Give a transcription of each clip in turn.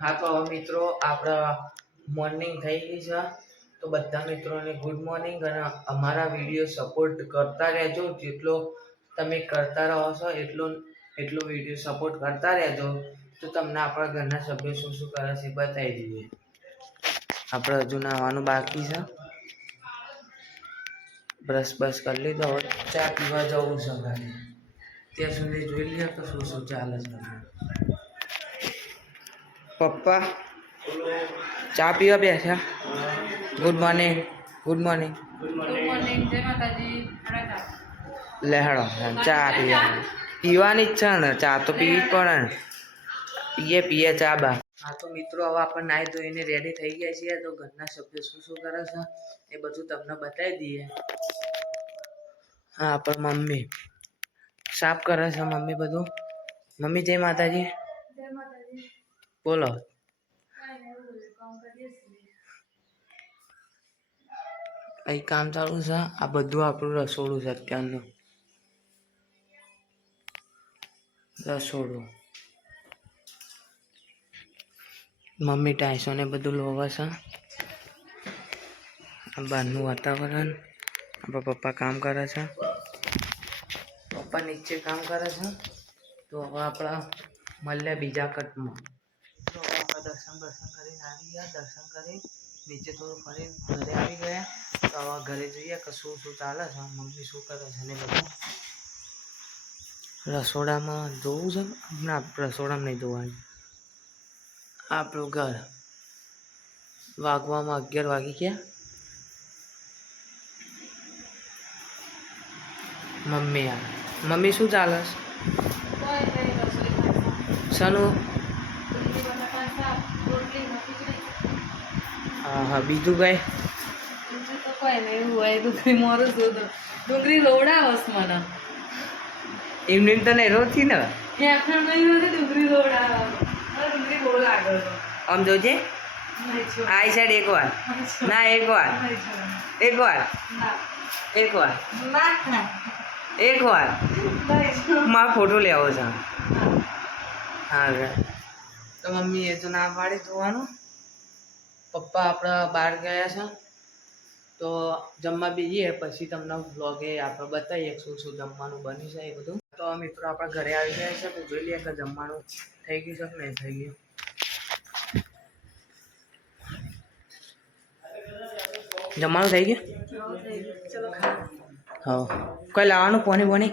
હા, તો હવે મિત્રો આપણા મોર્નિંગ થઈ ગઈ છે. તો બધા મિત્રોને ગુડ મોર્નિંગ અને અમારા વીડિયો સપોર્ટ કરતા રહેજો. જેટલો તમે કરતા રહો છો, એટલો એટલો વીડિયો સપોર્ટ કરતા રહેજો. તો તમને આપણા ઘરના સભ્યો શું શું કરે છે બતાવી દઈએ. આપણે હજુ નાવાનું બાકી છે. બ્રશ બ્રશ કરી લીધો. હવે ચા પીવા જવું છે ત્યાં સુધી જોઈ લઈએ તો શું શું ચાલે છે પપ્પા ચા પીવા બેઠા. Good morning good morning good morning જય લેહડો ચા પીવા. પીવાની જ છે ને ચા તો પીવી જ પડે ને. પીએ પીએ ચા બા. હા તો મિત્રો હવે આપણે નાહી ધોઈને રેડી થઈ ગયા છીએ. તો ઘરના સભ્યો શું શું કરે છે એ બધું તમને બતાવી દઈએ. હા પણ મમ્મી સાફ કરે છે મમ્મી બધું. મમ્મી જય માતાજી. જય માતાજી. બોલો. અહીં કામ ચાલુ છે, આ બધું આપણું રસોડું છે અત્યારનું. રસોડું. મમ્મી ટાઈસો ને બધું લોવે છે. આ બહારનું વાતાવરણ, આપણા પપ્પા કામ કરે છે. પપ્પા નીચે કામ કરે છે. તો હવે આપણા મળ્યા બીજા કટમાં. તો હવે આપણે દર્શન દર્શન કરીને આવી ગયા દર્શન કરી નીચે થોડું ફરી ઘરે આવી ગયા તો હવે ઘરે જોઈએ કે શું શું ચાલે છે મમ્મી શું કરે છે ને બધું રસોડામાં જોવું છે ના રસોડામાં નહીં જોવાનું આપણું ઘર વાગવામાં અગિયાર વાગી ગયા મમ્મી આ મમ્મી શું ચાલે છે કોઈ હા હા બીજું કઈ? બીજું તો કોઈ નહીં એવું હોય ડુંગળી મોરું શોધો ડુંગળી રોવડાવસ મને. એમને તો નહીં રોથી ને હેઠળ નહીં હોય ડુંગળી રોવડાવે ડુંગળી બહુ લાગે છે. આમ જોજે આ સાઈડ એક વાર. ના એક વાર. એક વાર. એક વાર. એક વાર. મારો ફોટો લેવો છે. હા. તો મમ્મી એ તો ના પાડી જોવાનું પપ્પા આપણા બહાર ગયા છે. તો જમવા બીજીએ પછી તમને વ્લોગે આપણે બતાવીએ શું શું જમવાનું બની છે એ બધું. તો મિત્રો આપણા ઘરે આવી ગયા છે તો જોઈ લઈએ કે જમવાનું થઈ ગયું છે કે નહીં થઈ ગયું. જમવાનું થઈ ગયું? હા. કઈ લાવવાનું? Pony pony?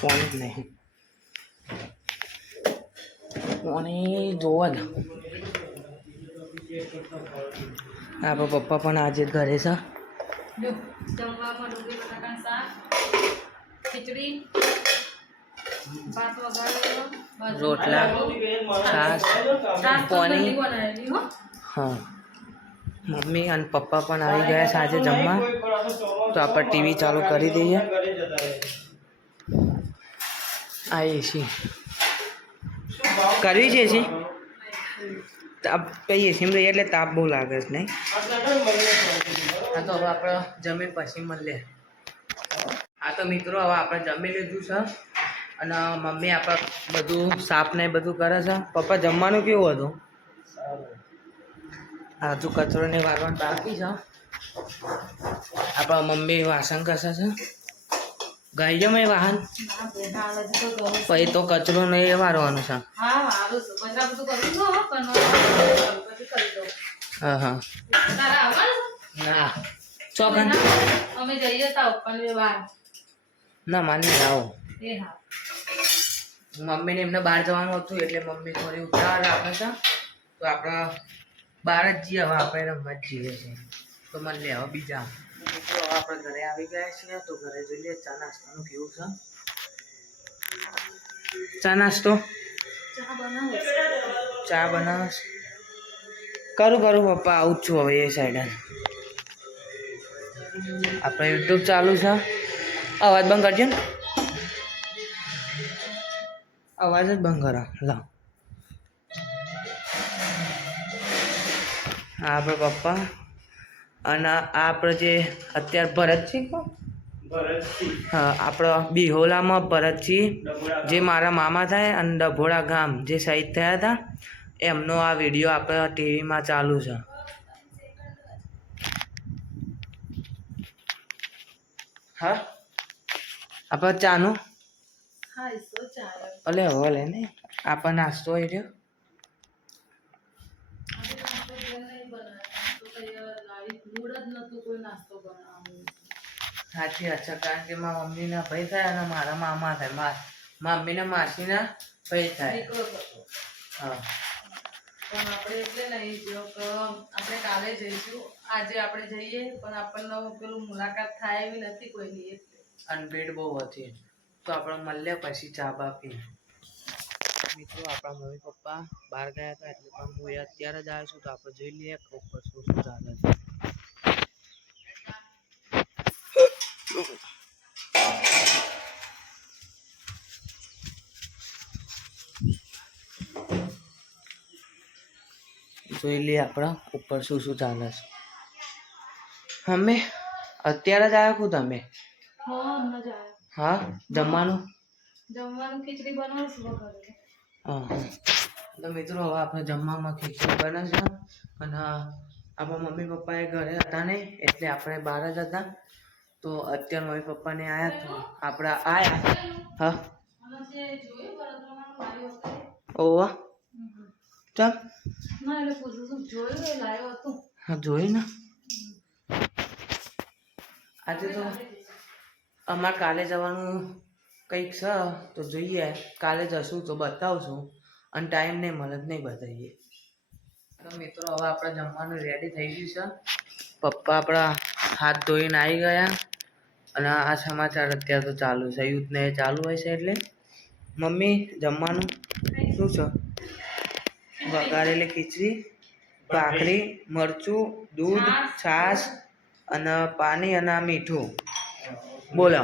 પોની જ નહીં. પોની જોવા જ આપણા પપ્પા પણ આજે ઘરે છે. રોટલા તો પોણી. હા. મમ્મી અને પપ્પા પણ આવી ગયા છે આજે જમવા. તો આપણે ટીવી ચાલુ કરી દઈએ. આ એસી. કરવી છે એસી તાપ એસી રહીએ એટલે તાપ બહુ લાગે છે, નહીં? હા તો હવે આપણે જમીન પછી મળીએ. હા તો મિત્રો, હવે આપણે જમી લીધું છે. અને મમ્મી આપણે બધું સાફ ને બધું કરે છે. પપ્પા જમવાનું કેવું હતું? આ હજુ કચરો ને વારવાનું બાકી છે. આપણા મમ્મી વાસણ ઘસે છે. ગાઈ જમે વાહન? પછી તો કચરો ને એ વારવાનું છે. હા હો, ના. ચોકન અમે જઈએ તા પપ્પાની વાર. ના માની આવો. મમ્મીને એમને બહાર જવાનું હતું એટલે મમ્મી થોડી ઉતાર રાખે છે. તો આપણે બહાર જ જઈએ હવે આપણે રમવા જ જઈએ છીએ. તો મને લેવા બીજા. મિત્રો, આપણે ઘરે આવી ગયા છીએ તો ઘરે જોઈએ. ચા નાસ્તાનું કેવું છે? ચા નાસ્તો? ચા બનાવો ચા બનાવે છે? કરું કરું, પપ્પા. આવું જ છું હવે એ સાઈડ આપણે યુટ્યુબ ચાલુ છે. અવાજ બંધ કરજો ને. અવાજ જ બંધ કરો. લાવ. આપણે પપ્પા અને આપણે જે અત્યારે ભરતસિંહ કહો હા આપણો બિહોલામાં ભરતસિંહ જે મારા મામા થાય અને ડભોળા ગામ જે શહીદ થયા હતા એમનો આ વીડિયો આપણે ટીવીમાં ચાલુ છે. હા? આપણે ચાનું? હા એ તો ચાલે. અલે હવે લે ને. આપણે નાસ્તો આવી રહ્યો આજે નાસ્તો ઘેર નહીં બનાવ્યો. નાસ્તો કઈ લાવી મૂડ જ નહોતું કોઈ નાસ્તો બનાવવાનું સાચી વાત છે કારણ કે મારા મમ્મીના ભાઈ થાય અને મારા મામા થાય. મા મમ્મીના માસીના ભાઈ થાય. હા. પણ આપણે એટલે નહીં જો કે આપણે કાલે જઈશું. આજે આપણે જઈએ પણ આપણને પેલું મુલાકાત થાય એવી નથી કોઈની એટલે. અને ભીડ બહુ હતી. તો આપણે મળ્યા પછી ચા બા પી મિત્રો આપણા મમ્મી પપ્પા બહાર ગયા હતા એટલે પણ હું અત્યારે જ આવ્યો છું તો આપણે જોઈ લઈએ ઉપર શું શું ચાલે છે. જોઈ લઈએ આપણા ઉપર શું શું ચાલે છે. અમે અત્યારે જ આવ્યા છું તમે? હા જમવાનું? જમવાનું ખીચડી બનાવશું હા હા. તો મિત્રો હવે આપણે જમવામાં ખીચડી બનાવશું. અને આપણા મમ્મી પપ્પા એ ઘરે હતા નહીં એટલે આપણે બહાર જ હતા. તો અત્યારે મમ્મી પપ્પાને આવ્યા તો આપણે આયા. હા. જોયું ઓવા ચમ જોયું હા, જોઈ ને. આજે તો અમારે કાલે જવાનું કંઈક છે, તો જોઈએ. કાલે જશું તો બતાવશું. અને ટાઈમ નહીં મળે નહીં બતાવીએ. તો મિત્રો, હવે આપણે જમવાનું રેડી થઈ ગયું છે. પપ્પા આપણા હાથ ધોઈને આવી ગયા. અને આ સમાચાર અત્યારે તો ચાલુ છે. યુથને એ ચાલુ હોય છે એટલે? મમ્મી, જમવાનું? શું છે? વઘારેલી ખીચડી, ભાખરી, મરચું, દૂધ, છાશ અને પાણી અને મીઠું. બોલો.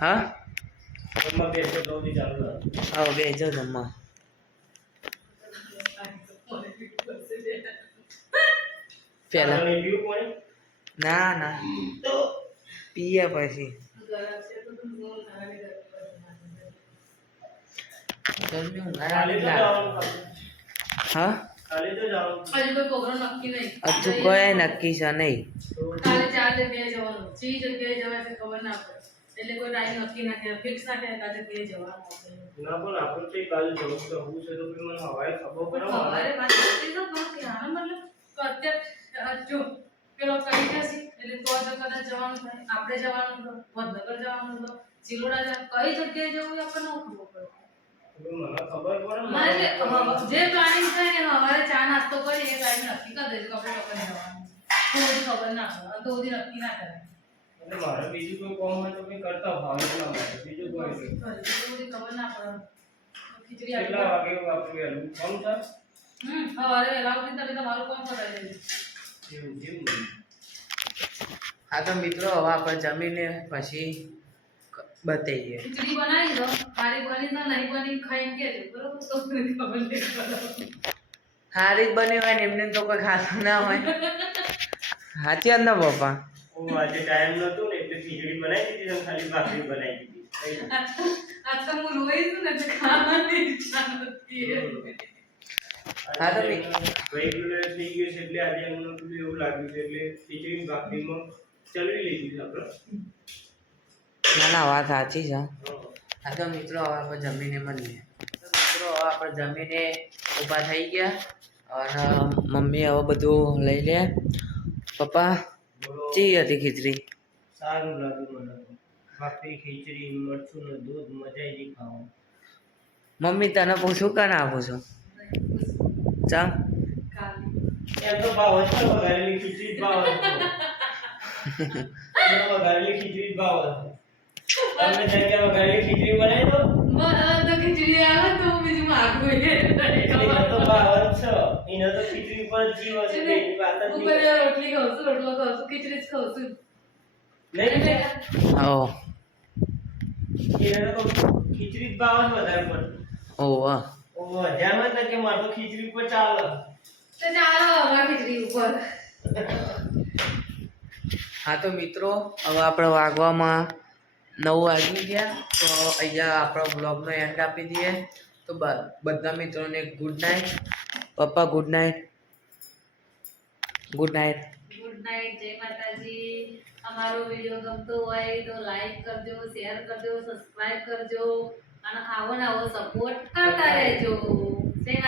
હા? હા બેજો જમવા. પેલા. ના ના. પીએ પછી. ગરમી ઉનાળાની લાગે. હા? હજુ કોઈ નક્કી નહીં. હજુ કોઈ નક્કી છે નહીં. કાલે ચાર જગ્યાએ જવાનું. ચી જગ્યાએ જવાય છે ખબર ના પડે. એટલે કોઈ ટાઈમ નક્કી ના ફિક્સ ના જગ્યાએ જવાનું આપણે. પણ સવારે વાત કરી તો પણ કે આનો મતલબ અત્યારે જો પેલો જશે એટલે તો જ કદાચ જવાનું થાય. આપણે જવાનું તો વડનગર જવાનું તો. ચિલોડા કઈ જગ્યાએ જવું એ આપણને ખબર પડે. જે પ્લાનિંગ થાય ને સવારે ચા નાસ્તો કરી એ ટાઈમ નક્કી કરી દેજો આપણે લોકોને જવાનું. તો બધી ખબર ના પડે. તો બધી નક્કી ના કરે. મારે બીજું કોઈ કામ હોય તો કંઈ કરતા ભાવે ના મારે બીજું કોઈ. બધી ખબર ના પડે. ખીચડી કેટલા વાગે આપણે વહેલું કામ છે હમ સવારે વહેલા ઉઠીને તમે તમારું કામ કરાવી દેજો. એવું જેવું હા તો મિત્રો હવે આપણે જમીને પછી બતાવીએ. ખીચડી બનાવી દો. સારી બની તો નહીં બની ખાઈને કેજો બરોબર? તો જ બની હોય ને એમને તો કોઈ ખાતું ના હોય. હાચી અંદર ને પપ્પા? હું આજે ટાઈમ નતો ને એટલે ખીચડી બનાવી દીધી અને ખાલી ભાખરી બનાવી દીધી. આજ તો હું રોઈ છું ને એટલે ખાવાની ઈચ્છા નથી. હા તો આજે થઈ ગયું છે એટલે આજે એમને એવું લાગ્યું છે એટલે ખીચડી ને ભાખરીમાં ચલવી લીધી આપણે. ના ના વાત સાચી છે. હા. તો મિત્રો હવે આપણે જમીને મળીએ. મિત્રો હવે આપણે જમીને ઊભા થઈ ગયા અને મમ્મી હવે બધું લઈ લે. પપ્પા ચી હતી ખીચડી? સારું લાગ્યું મને. તો. ખીચડી મરચું ને દૂધ મજા આવી ખાવા મમ્મી તને પૂછું કાને આપું છું? ચા? એમ તો ભાવ વઘારેલી ખીચડી ભાવ તો ખીચડી જ ભાવ તમે જગ્યા વઘારેલી ખીચડી બનાવી દો મને ખીચડી આવે તો બીજું માગું એ તો ભાવ જ એને તો ખીચડી પર જીવ હશે. એની વાત જ બધા રોટલી ખાઉં છું રોટલો ખાઉં છું ખીચડી જ ખાઉં છું. નહીં ઓ એને તો ખીચડી જ ભાવ જ વધારે પડે. ઓ વાહ. ઓ હજારમાં તો કે મારે તો ખીચડી ઉપર ચાલે. તો ચાલો અમારી ખીચડી ઉપર. હા, તો મિત્રો, હવે આપણે વાગવામાં નવ વાગી ગયા, તો અહીંયા આપણો બ્લોગનો એન્ડ આપી દઈએ. તો બધા મિત્રોને ગુડ નાઇટ પપ્પા good night good night good night જય માતાજી. અમારો વીડિયો ગમતો હોય તો લાઈક કરજો શેર કરજો સબસ્ક્રાઇબ કરજો, અને આવો ને આવો સપોર્ટ કરતા રહેજો. જય